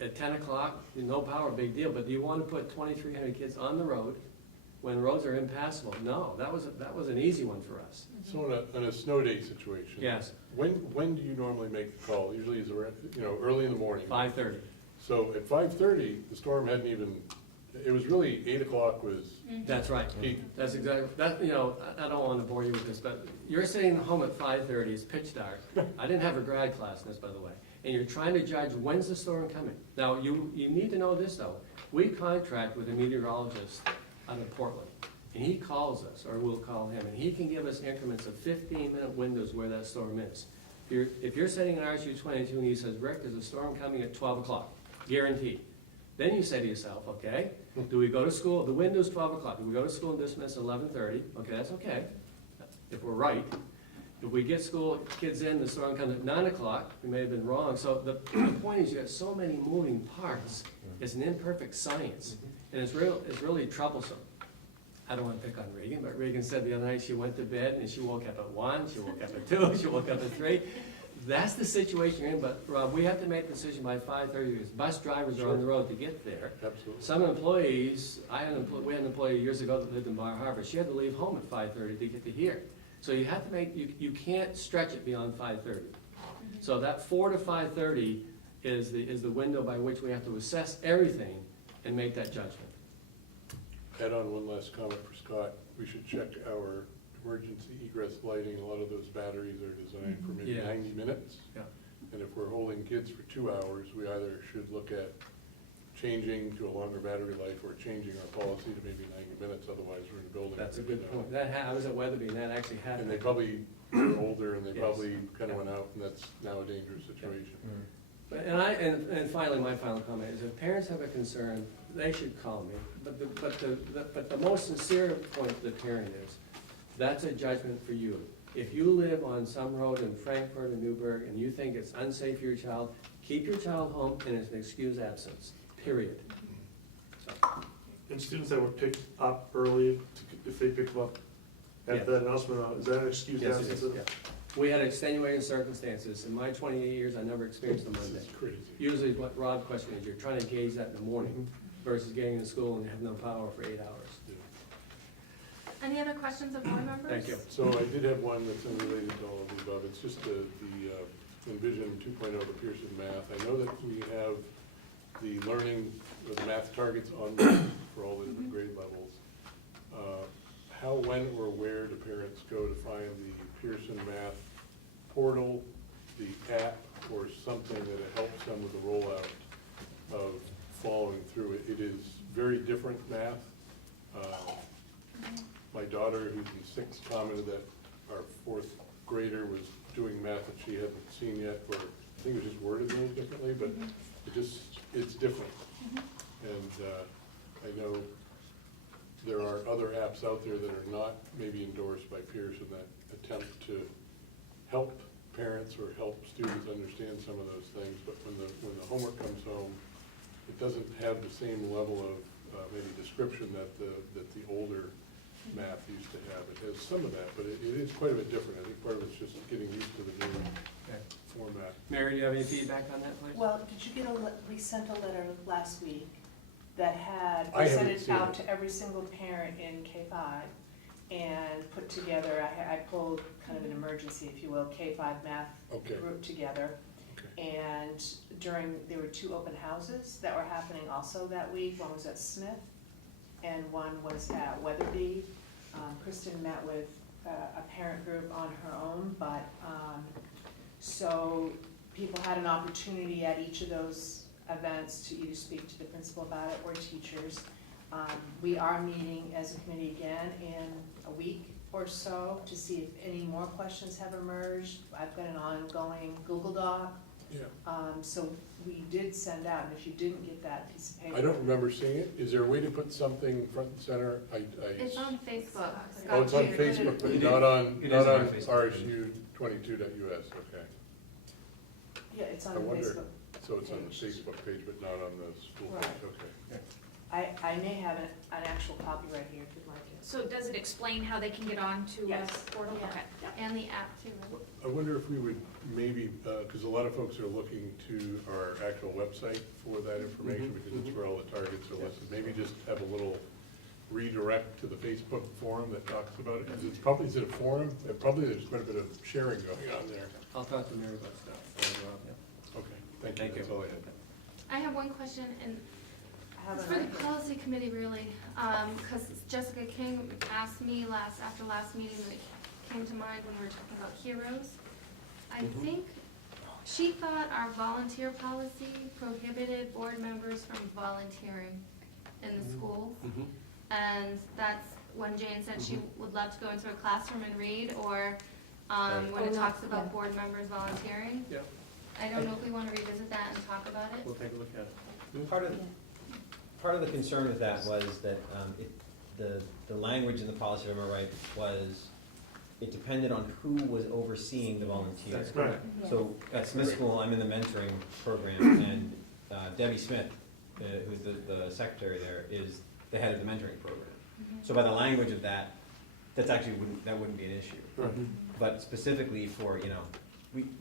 at 10 o'clock, no power, big deal, but do you want to put 2,300 kids on the road when roads are impassable? No, that was an easy one for us. So in a snow day situation. Yes, When do you normally make the call? Usually it's around, early in the morning. 5:30. So at 5:30, the storm hadn't even, it was really 8 o'clock was That's right. peak. That's exactly, I don't want to bore you with this, but you're sitting home at 5:30, it's pitch dark. I didn't have a grad class in this, by the way. And you're trying to judge, when's the storm coming? Now, you need to know this, though. We contract with a meteorologist out of Portland. and he calls us, or we'll call him, and he can give us increments of 15-minute windows where that storm is. If you're sitting in RSU 22 and he says, Rick, there's a storm coming at 12 o'clock, guaranteed. Then you say to yourself, okay, do we go to school, the window's 12 o'clock, do we go to school and dismiss at 11:30? Okay, that's okay, if we're right. If we get school kids in, the storm comes at 9 o'clock, we may have been wrong. So the point is, you have so many moving parts, it's an imperfect science, and it's really troublesome. I don't want to pick on Regan, but Regan said the other night she went to bed and she woke up at 1, she woke up at 2, she woke up at 3. That's the situation you're in, but Rob, we have to make a decision by 5:30 because bus drivers are on the road to get there. Absolutely. Some employees, we had an employee years ago that lived in Bar Harbor, she had to leave home at 5:30 to get to here. So you have to make, you can't stretch it beyond 5:30. So that 4 to 5:30 is the window by which we have to assess everything and make that judgment. Add on one last comment for Scott. We should check our emergency egress lighting. A lot of those batteries are designed for maybe Yeah. 90 minutes. Yeah. And if we're holding kids for 2 hours, we either should look at changing to a longer battery life or changing our policy to maybe 90 minutes, otherwise we're in a building. That's a good point. I was at Weatherby and that actually And happened. they probably are older and they Yes. probably kind of went out, and that's now a dangerous situation. But, and finally, my final comment is if parents have a concern, they should call me. But the most sincere point of the parent is, that's a judgment for you. If you live on some road in Frankfurt or Newburgh and you think it's unsafe for your child, keep your child home and it's an excused absence, period. And students that were picked up early, if they pick them up Yeah. after that announcement, is that an excuse? Yes, it is, yeah. We had extenuating circumstances. In my 28 years, I never experienced a This Monday. is crazy. Usually what Rob's question is, you're trying to gauge that in the morning versus getting to school and you have no power for 8 hours. Any other questions of board members? Thank you. So I did have one that's unrelated to all of the above. It's just the Envision 2.0, the Pearson math. I know that we have the learning, the math targets on there for all the different grade levels. How, when, or where do parents go to find the Pearson math portal, the app, or something that helps them with the rollout of following through it? It is very different math. My daughter, who's in 6th, commented that our 4th grader was doing math that she hadn't seen yet, or I think it was just worded a little differently, but it's different. And I know there are other apps out there that are not maybe endorsed by Pearson that attempt to help parents or help students understand some of those things, but when the homework comes home, it doesn't have the same level of maybe description that the older math used to have. It has some of that, but it is quite a bit different. I think part of it's just getting used to the new format. Mary, do you have any feedback on that, please? Well, did you get we sent a letter last week that had, I we sent haven't it seen out it. to every single parent in K-5 and put together, I pulled kind of an emergency, if you will, K-5 math Okay. group together. Okay. And there were 2 open houses that were happening also that week. One was at Smith and one was at Weatherby. Kristen met with a parent group on her own, but, so people had an opportunity at each of those events to either speak to the principal about it or teachers. We are meeting as a committee again in a week or so to see if any more questions have emerged. I've got an ongoing Google Doc. Yeah. So we did send out, and if you didn't get that piece of paper. I don't remember seeing it. Is there a way to put something front and center? It's on Facebook. Oh, it's on Scott, Facebook, but It is- not on it is on our Facebook RSU22.us, okay. Yeah, it's on I wonder- Facebook. So it's on the Page. Facebook page, but not on the school page, Right. okay. I may have an actual copy right here if you'd like it. So does it explain how they can get on to Yes. the portal? Yeah. Okay. And the app too. I wonder if we would maybe, because a lot of folks are looking to our actual website for that information, because it's where all the targets are listed. Maybe just have a little redirect to the Facebook forum that talks about it, because it's probably, is it a forum? Probably there's quite a bit of sharing going on there. I'll talk to Mary about stuff. Okay, thank Thank you, you. that's all I had. I have one question, and I have it's an for the idea. policy committee really, because Jessica King asked me after last meeting, that came to mind when we were talking about heroes. I think she thought our volunteer policy prohibited board members from volunteering in the schools. And that's when Jane said she would love to go into a classroom and read, or Right. when Oh, it no, talks about yeah. board members volunteering. Yep. I don't know if we want to revisit that and talk about it. We'll take a look at it. Part of the concern with that was that the language in the policy, if I remember right, was it depended on who was overseeing the volunteer. That's correct. So at Smith School, I'm in the mentoring program, and Debbie Smith, who's the secretary there, is the head of the mentoring program. So by the language of that, that wouldn't be an issue. Right. But specifically for,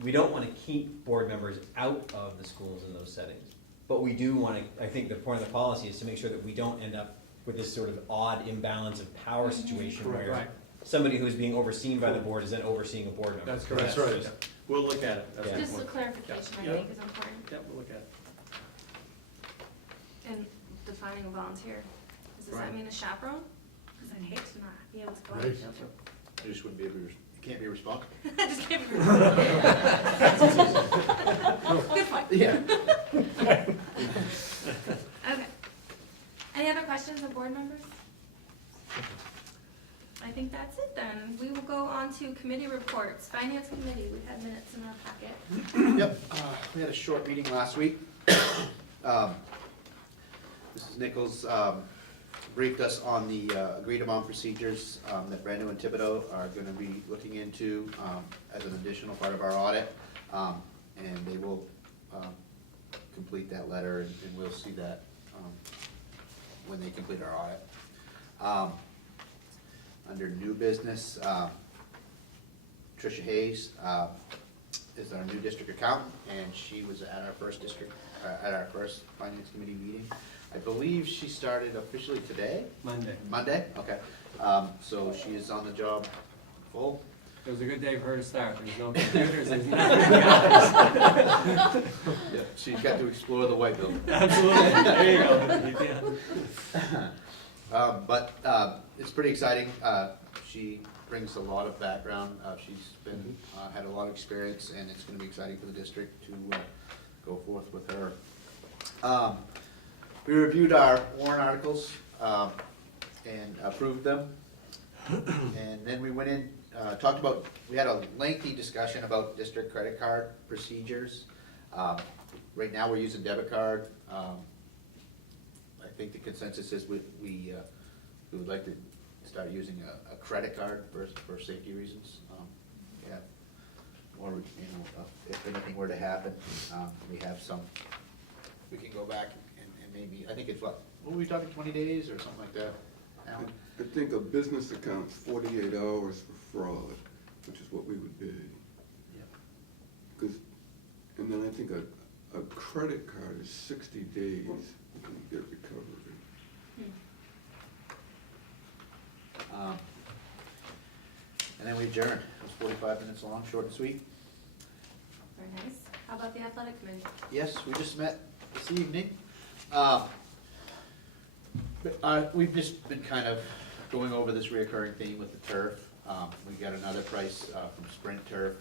we don't want to keep board members out of the schools in those settings. But we do want to, I think the point of the policy is to make sure that we don't end up with this sort of odd imbalance of power situation Right. where somebody who's being overseen by the board is then overseeing a board member. That's correct. That's right. Yeah. We'll look at it. That's Yeah. a good Just a point. clarification, I Yeah. think, is important. Yep, we'll look at it. And defining a volunteer. Does Right. that mean a chaperone? Because I'd hate to not be able to go. Right. You just wouldn't be able to, you can't be responsible. I just can't be. Good point. Yeah. Okay. Any other questions of board members? I think that's it then. We will go on to committee reports. Finance committee, we had minutes in our packet. Yep, we had a short meeting last week. Mrs. Nichols briefed us on the agreed upon procedures that Brando and Thibodeau are gonna be looking into as an additional part of our audit. And they will complete that letter, and we'll see that when they complete our audit. Under new business, Tricia Hayes is our new district accountant, and she was at our first finance committee meeting. I believe she started officially today? Monday. Monday, okay. So she is on the job full. It was a good day for her to start. There's no computers, there's nothing. Yeah, she got to explore the white building. Absolutely. There you go. But it's pretty exciting. She brings a lot of background. She's been, had a lot of experience, and it's gonna be exciting for the district to go forth with her. We reviewed our warrant articles and approved them. And then we went in, talked about, we had a lengthy discussion about district credit card procedures. Right now, we're using debit card. I think the consensus is we would like to start using a credit card for safety reasons. Yeah, or, if anything were to happen, we have some, we can go back and maybe, I think it's what were we talking, 20 days or something like that? Alan? I think a business account's 48 hours for fraud, which is what we would be. Yep. Because, and then I think a credit card is 60 days when you get recovery. And then we adjourned. It was 45 minutes long, short and sweet. Very nice. How about the athletic committee? Yes, we just met this evening. We've just been kind of going over this reoccurring theme with the turf. We got another price from Sprint Turf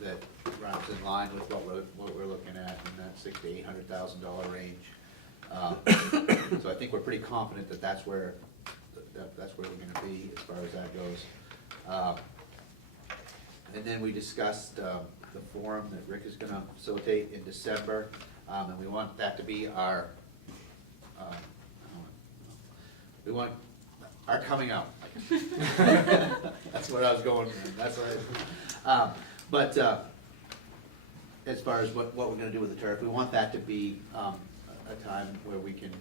that runs in line with what we're looking at in that $600,000 to $800,000 range. So I think we're pretty confident that that's where we're gonna be as far as that goes. And then we discussed the forum that Rick is gonna facilitate in December, and we want that to be our, we want our coming out. That's what I was going with, that's what but as far as what we're gonna do with the turf, we want that to be a time where we can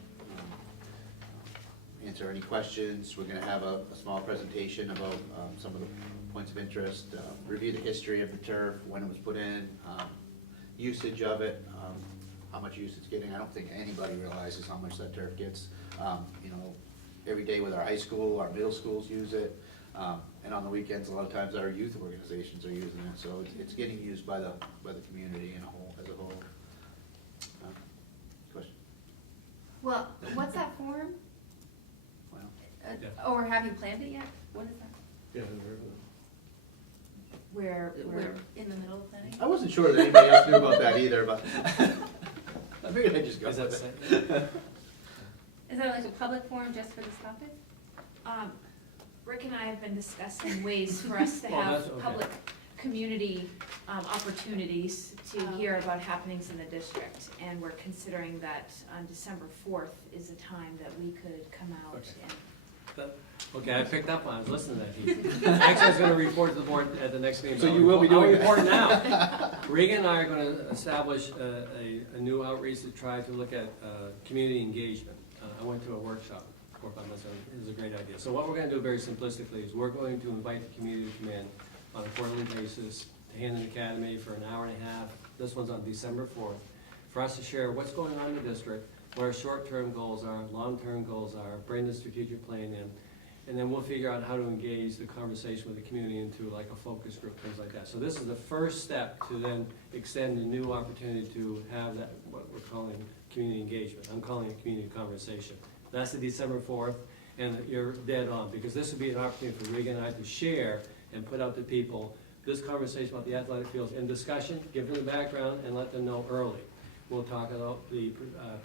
answer any questions. We're gonna have a small presentation about some of the points of interest, review the history of the turf, when it was put in, usage of it, how much use it's getting. I don't think anybody realizes how much that turf gets. Every day with our high school, our middle schools use it, and on the weekends, a lot of times our youth organizations are using it. So it's getting used by the community as a whole. Question? Well, what's that form? Well, Or have you planned it yet? What is that? Yeah, I've heard of it. We're in the middle of planning? I wasn't sure that anybody else knew about that either, but I figured I'd just go Is that with safe? it. Is that like a public forum just for this topic? Rick and I have been discussing ways for us to Oh, that's have okay. public community opportunities to hear about happenings in the district. And we're considering that on December 4th is a time that we could come out Okay. and. Okay, I picked up on, I was listening to that, Heath. Actually, I was gonna report to the board at the next meeting. So but you will be I'll doing that. report now. Regan and I are gonna establish a new outreach to try to look at community engagement. I went to a workshop, or by myself, it was a great idea. So what we're gonna do very simplistically is we're going to invite the community to come in on a quarterly basis to Hampden Academy for an hour and a half. This one's on December 4th, for us to share what's going on in the district, what our short-term goals are, long-term goals are, bring the strategic plan in, and then we'll figure out how to engage the conversation with the community into like a focus group, things like that. So this is the first step to then extend a new opportunity to have that, what we're calling community engagement. I'm calling it community conversation. That's the December 4th, and you're dead on, because this would be an opportunity for Regan and I to share and put out to people this conversation about the athletic fields in discussion, give them the background, and let them know early. We'll talk about the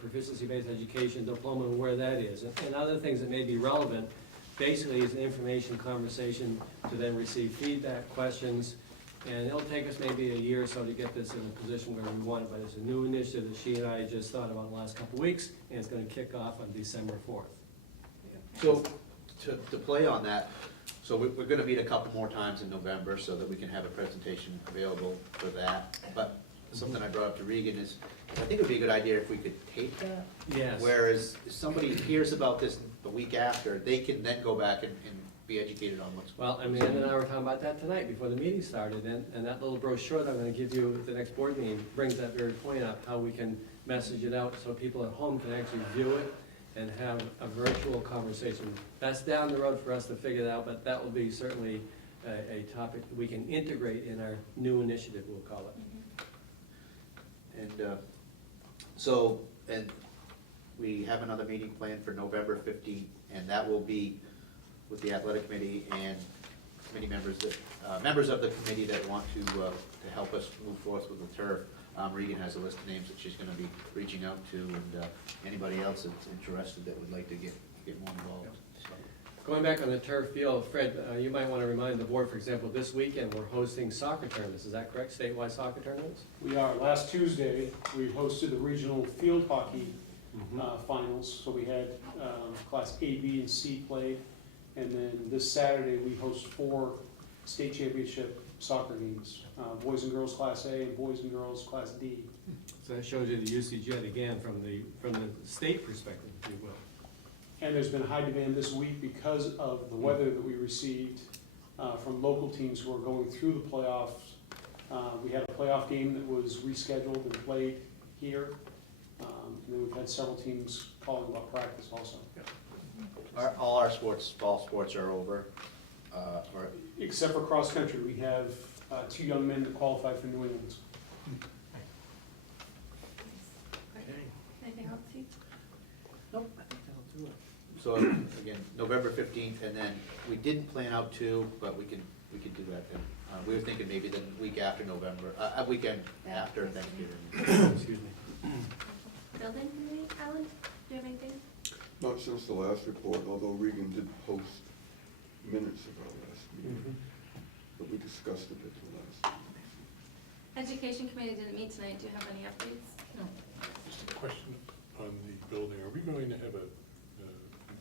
proficiency-based education diploma and where that is, and other things that may be relevant. Basically, it's an information conversation to then receive feedback, questions, and it'll take us maybe a year or so to get this in a position where we want it, but it's a new initiative that she and I just thought about in the last couple of weeks, and it's gonna kick off on December 4th. So, to play on that, so we're gonna meet a couple more times in November so that we can have a presentation available for that. But something I brought up to Regan is, I think it would be a good idea if we could tape that. Yes. Whereas if somebody hears about this the week after, they can then go back and be educated on what's. Well, I mean, Ed and I were talking about that tonight before the meeting started, and that little brochure that I'm gonna give you at the next board meeting brings that very point up, how we can message it out so people at home can actually view it and have a virtual conversation. That's down the road for us to figure that out, but that will be certainly a topic that we can integrate in our new initiative, we'll call it. And so, and we have another meeting planned for November 15th, and that will be with the athletic committee and committee members that, members of the committee that want to help us move forth with the turf. Regan has a list of names that she's gonna be reaching out to, and anybody else that's interested that would like to get more involved. So, Going back on the turf field, Fred, you might want to remind the board, for example, this weekend, we're hosting soccer tournaments, is that correct? Statewide soccer tournaments? We are. Last Tuesday, we hosted the regional field hockey finals. So we had Class A, B, and C played. And then this Saturday, we host 4 state championship soccer games. Boys and girls Class A and boys and girls Class D. So that shows you the usage yet again from the state perspective, if you will. And there's been high demand this week because of the weather that we received from local teams who are going through the playoffs. We had a playoff game that was rescheduled and played here. And then we've had several teams calling about practice also. all our sports, fall sports are over, or Except for cross country, we have 2 young men that qualified for New England. Anything else, Steve? Nope, I think that'll do it. so again, November 15th, and then we didn't plan out 2, but we could do that then. We were thinking maybe the week after November, a weekend after Thanksgiving. Excuse me. Building committee, Alan, do you have anything? Not since the last report, although Regan did post minutes of our last meeting, but we discussed it at the last. Education committee didn't meet tonight, do you have any updates? No. Just a question on the building. Are we going to have an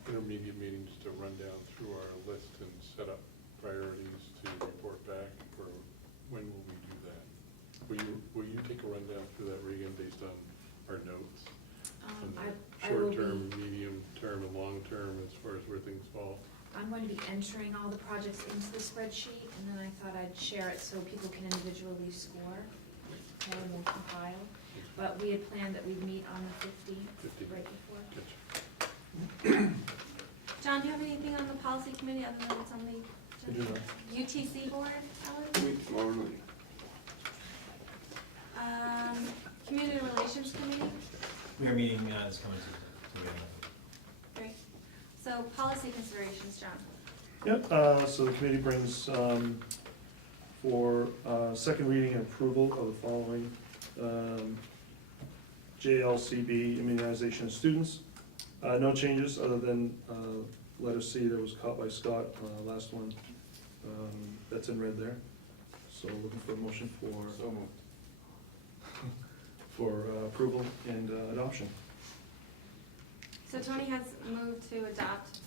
intermediate meeting just to run down through our list and set up priorities to report back, or when will we do that? Will you take a rundown through that, Regan, based on our notes? I will Short-term, be, medium-term, and long-term, as far as where things fall? I'm going to be entering all the projects into the spreadsheet, and then I thought I'd share it so people can individually score, okay, and we'll compile. But we had planned that we'd meet on the 15th, right before. Gotcha. John, do you have anything on the policy committee other than what's on the UTC board, Alan? Meet tomorrow night. Community relations committee? We are meeting this coming Tuesday. Great. So policy considerations, John. Yep, so the committee brings for second reading and approval of the following JLCB immunization of students. No changes other than letter C that was caught by Scott, last one, that's in red there. So looking for a motion for, So moved. for approval and adoption. So Tony has moved to adopt.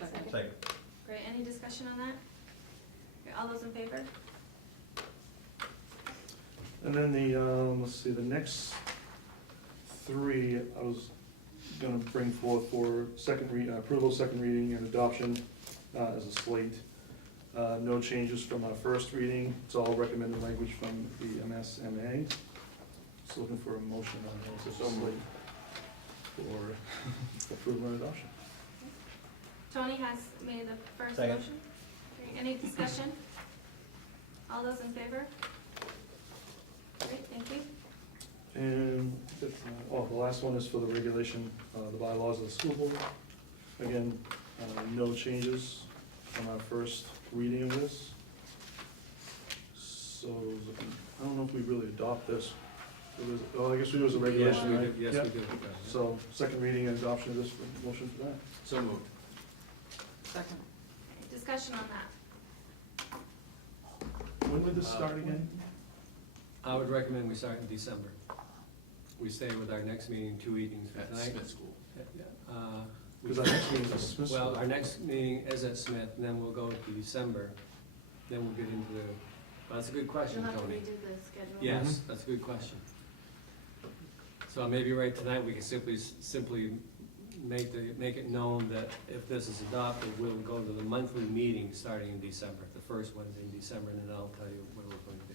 Second. Great, any discussion on that? Okay, all those in favor? And then the, let's see, the next three, I was gonna bring forth for approval, second reading, and adoption, as a slate. No changes from our first reading, it's all recommended language from the MSMA. Just looking for a motion on those as a So moved. slate for approval and adoption. Tony has made the first Second. motion. Okay, any discussion? All those in favor? Great, thank you. And, the last one is for the regulation, the bylaws of the school board. Again, no changes from our first reading of this. So, I don't know if we really adopt this. I guess it was a regulation, right? Yes, Yep. we do. So, second reading and adoption of this, motion for that. So moved. Second. Okay, discussion on that. When would this start again? I would recommend we start in December. We stay with our next meeting 2 evenings from At tonight. Smith School. Because our next meeting is at Smith Well, School. our next meeting is at Smith, and then we'll go to December. Then we'll get into the, well, that's a good question, You'll have to Tony. redo the schedule. Yes, that's a good question. So maybe right tonight, we can simply make it known that if this is adopted, we'll go to the monthly meeting starting in December, the first Wednesday in December, and then I'll tell you what we're going to do.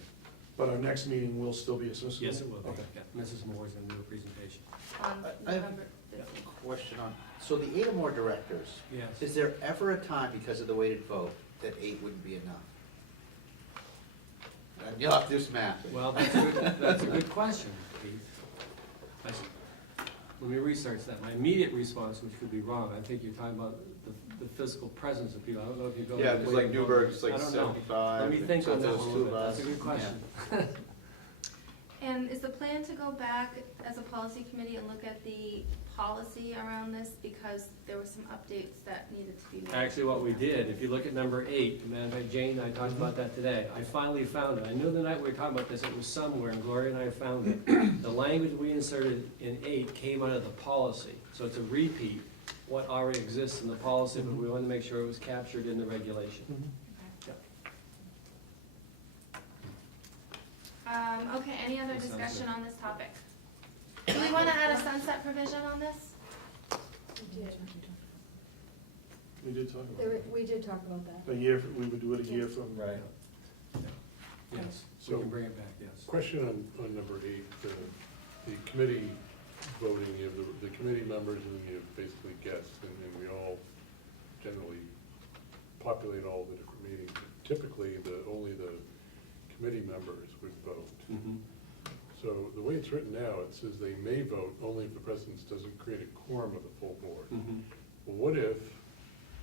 But our next meeting will still be at Smith School? Yes, it will be. Okay. Yeah, Mrs. Moore's going to do a presentation. On I have November a 15th. question on, so the 8 or more directors, Yes. is there ever a time because of the weighted vote that 8 wouldn't be enough? And you'll have to do some math. Well, that's a good question, Keith. Let me research that. My immediate response, which could be wrong, I think you're talking about the physical presence of people. I don't know if you go. Yeah, to the because like way of Newburgh's voting. like I don't know. 75. Let me think so on that there's one a two little of bit. That's us. a good question. And is the plan to go back as a policy committee and look at the policy around this? Because there were some updates that needed to be made. Actually, what we did, if you look at number 8, and then Jane and I talked about that today, I finally found it. I knew the night we were talking about this, it was somewhere, and Gloria and I found it. The language we inserted in 8 came out of the policy, so it's a repeat, what already exists in the policy, but we wanted to make sure it was captured in the regulation. Okay, any other That sounds discussion good. on this topic? Do we wanna add a sunset provision on this? We did. We did talk about We did talk about that. it. We would do it a year from. Right. Yes, we So- can bring it back, yes. Question on number 8, the committee voting, you have the committee members and then you have basically guests, and we all generally populate all the different meetings. Typically, only the committee members would vote. Mhm. So the way it's written now, it says they may vote only if the presence doesn't create a quorum of the full board. Mhm. Well, what if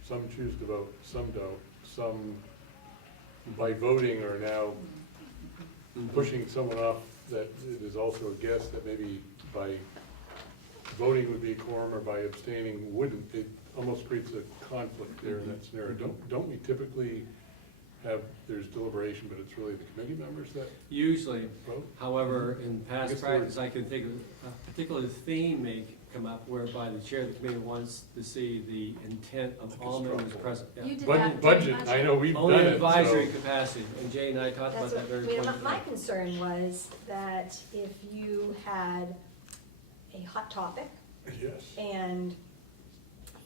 some choose to vote, some don't, some by voting are now Mhm. pushing someone off that is also a guest that maybe by voting would be a quorum or by abstaining wouldn't? It almost creates a conflict there in that scenario. Don't we typically have, there's deliberation, but it's really the committee members that Usually, vote? however, in I past guess the practice, I can think of a particular theme may come up whereby the chair of the committee wants to see the intent of Like a all straw members poll. present. Yeah. You did Budget, that. budget, I know we've done Only it, in advisory so. capacity, and Jay and I talked about That's that what, very I mean, point. my concern was that if you had a hot topic Yes. and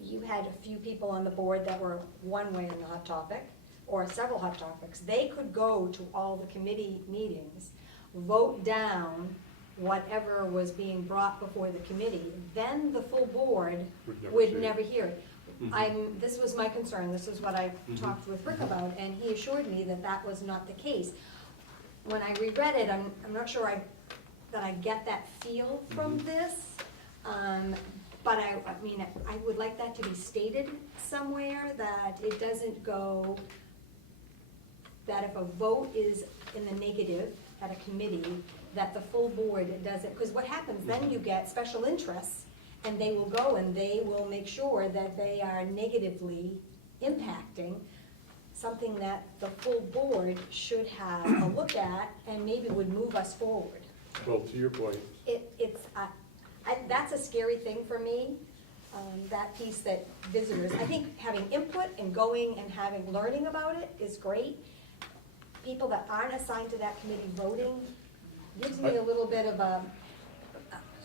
you had a few people on the board that were one way on the hot topic, or several hot topics, they could go to all the committee meetings, vote down whatever was being brought before the committee, then the full board would see it. never hear it. Mhm. This was my concern, this is what I Mhm. talked with Rick about, and he assured me that that was not the case. When I reread it, I'm not sure that I get that feel from Mhm. this, but I mean, I would like that to be stated somewhere, that it doesn't go, that if a vote is in the negative at a committee, that the full board doesn't, because what happens, then you get special interests, And they will go and they will make sure that they are negatively impacting something that the full board should have a look at and maybe would move us forward. Well, to your point, That's a scary thing for me, that piece that visitors, I think having input and going and learning about it is great. People that aren't assigned to that committee voting gives me a little bit of a,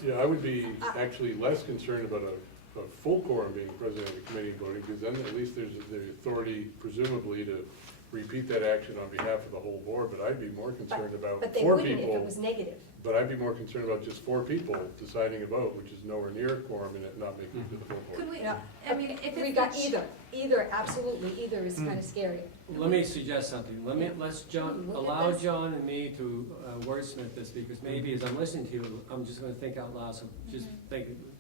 yeah, I would be actually less concerned about a full quorum being president of the committee and voting, because then at least there's the authority presumably to repeat that action on behalf of the whole board, but I'd be more concerned about but they four wouldn't if it people. was negative. But I'd be more concerned about just 4 people deciding a vote, which is nowhere near a quorum and it not making it to the full board. Could we, Yeah. I mean, if We it's. got either, absolutely, either is kind of scary. Let me suggest something. Let's John, Look at allow this. John and me to wordsmith this, because maybe as I'm listening to you, I'm just gonna think out loud, so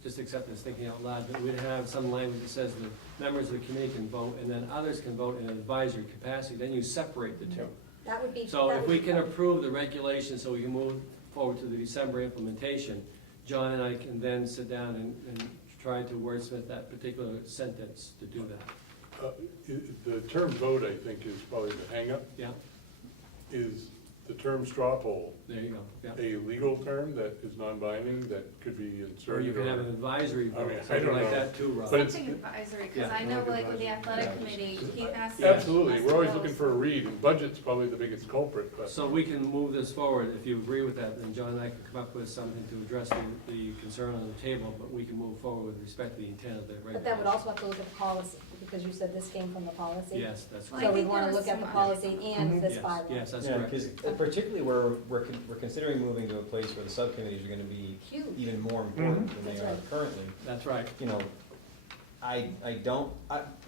just accept this thinking out loud, that we'd have some language that says the members of the committee can vote, and then others can vote in an advisory capacity, then you separate the two. That would be. So that if would we be can fun. approve the regulation so we can move forward to the December implementation, John and I can then sit down and try to wordsmith that particular sentence to do that. The term vote, I think, is probably the hangup. Yeah, Is the term straw poll there you go, yeah. a legal term that is non-binding, that could be Or inserted? you can have an advisory I mean, vote, I something don't like know. that too, Rob. But it's- Something advisory, because Yeah, I know like like with the athletic Yeah. committee, he has. Yeah. Absolutely, has we're always to looking go. for a read, and budget's probably the biggest culprit, but. So we can move this forward, if you agree with that, then John and I can come up with something to address the concern on the table, but we can move forward with respect to the intent of the regulation. But that would also have to look at the policy, because you said this came from the policy. Yes, that's Well, correct. So we think want there to was look at the some- policy and this Yes, bylaw. yes, that's Yeah, correct. because particularly where we're considering moving to a place where the subcommittees are gonna be Huge. even more important than That's they are right. currently. That's right. You know,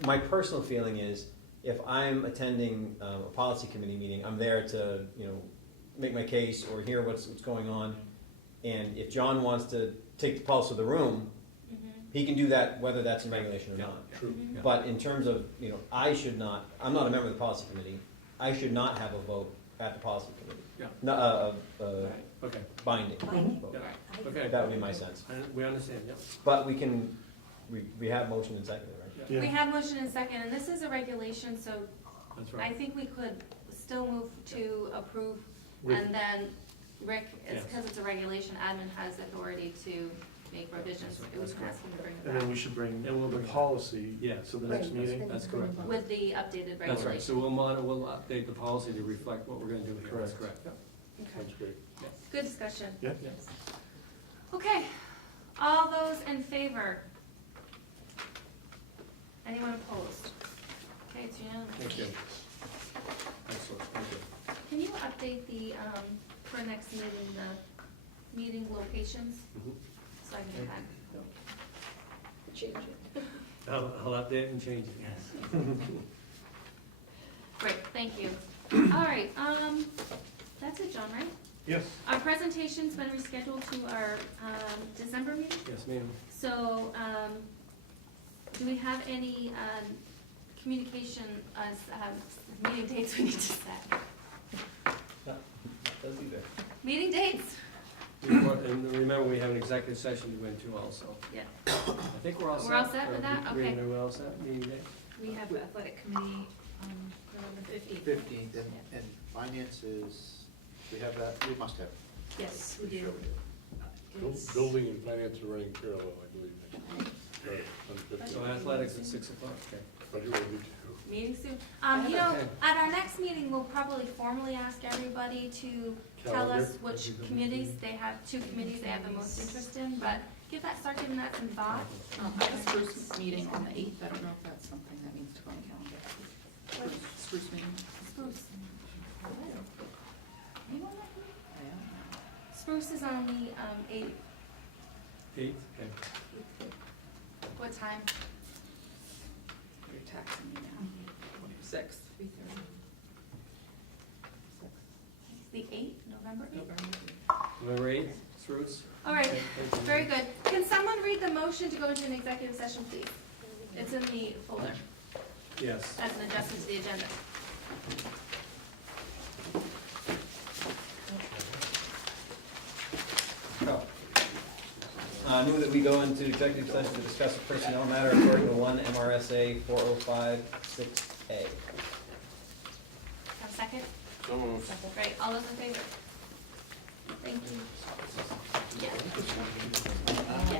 my personal feeling is, if I'm attending a policy committee meeting, I'm there to, make my case or hear what's going on. And if John wants to take the pulse of the room, he can do that whether that's in regulation or not. True. Yeah. But in terms of, I'm not a member of the policy committee, I should not have a vote at the policy committee. Yeah. No, Okay, binding Binding. vote. yeah, okay. That would be my sense. We understand, yeah. But we have motion and second, right? Yeah. We have motion and second, and this is a regulation, so That's I right. think we could still move to approve, With- and then Rick, it's Yes. because it's a regulation, admin has authority to make revisions. That's We can correct. ask him to bring it And then back we should bring And we'll the bring it. policy Yeah. to the next Right, meeting. That's correct. with the updated That's right, so regulation. we'll update the policy to reflect what we're gonna do here, that's Correct. correct. Sounds great. Good discussion. Yeah. Yes. Okay, all those in favor? Anyone opposed? Okay, it's unanimous. Thank you. Excellent, thank you. Can you update the, for next meeting, the meeting locations? Mhm. So I can get that. Change it. I'll update and change it, yes. Great, thank you. All right, that's it, John, right? Yes. Our presentation's been rescheduled to our, December meeting, Yes, ma'am. so, do we have any, communication as, meeting dates we need to set? Does either. Meeting dates? And remember, we have an executive session to go into also. Yeah. I think we're all set. We're all set with that? Okay. We're all set, meeting day? We have the athletic committee on November 15th. 15th, and finances, we have that, we must have. Yes, we Pretty do. sure we do. It's- Building and finance are running parallel, I believe. Right, on 15. So athletics at 6 o'clock, okay. Budget will be 2. Meeting soon. Okay. At our next meeting, we'll probably formally ask everybody to tell us Calendar. which committees they have, 2 committees they have the most interest in, but start giving that some thought. I have a spruce meeting on the 8th, I don't know if that's something that needs to go on the calendar. Spruce meeting. Spruce. Yeah. Spruce is on the, 8th. 8th, okay. What time? You're taxing me now. 6. 3:30. The 8th, November 8th? November 8th, Fruits? All right, Okay, thank you. very good. Can someone read the motion to go into an executive session, please? It's in the folder, Yes. as an adjustment to the agenda. So, I move that we go into executive session to discuss a personnel matter according to 1 MRSA 4056A. Have a second? So moved. Great, all those in favor? Thank you.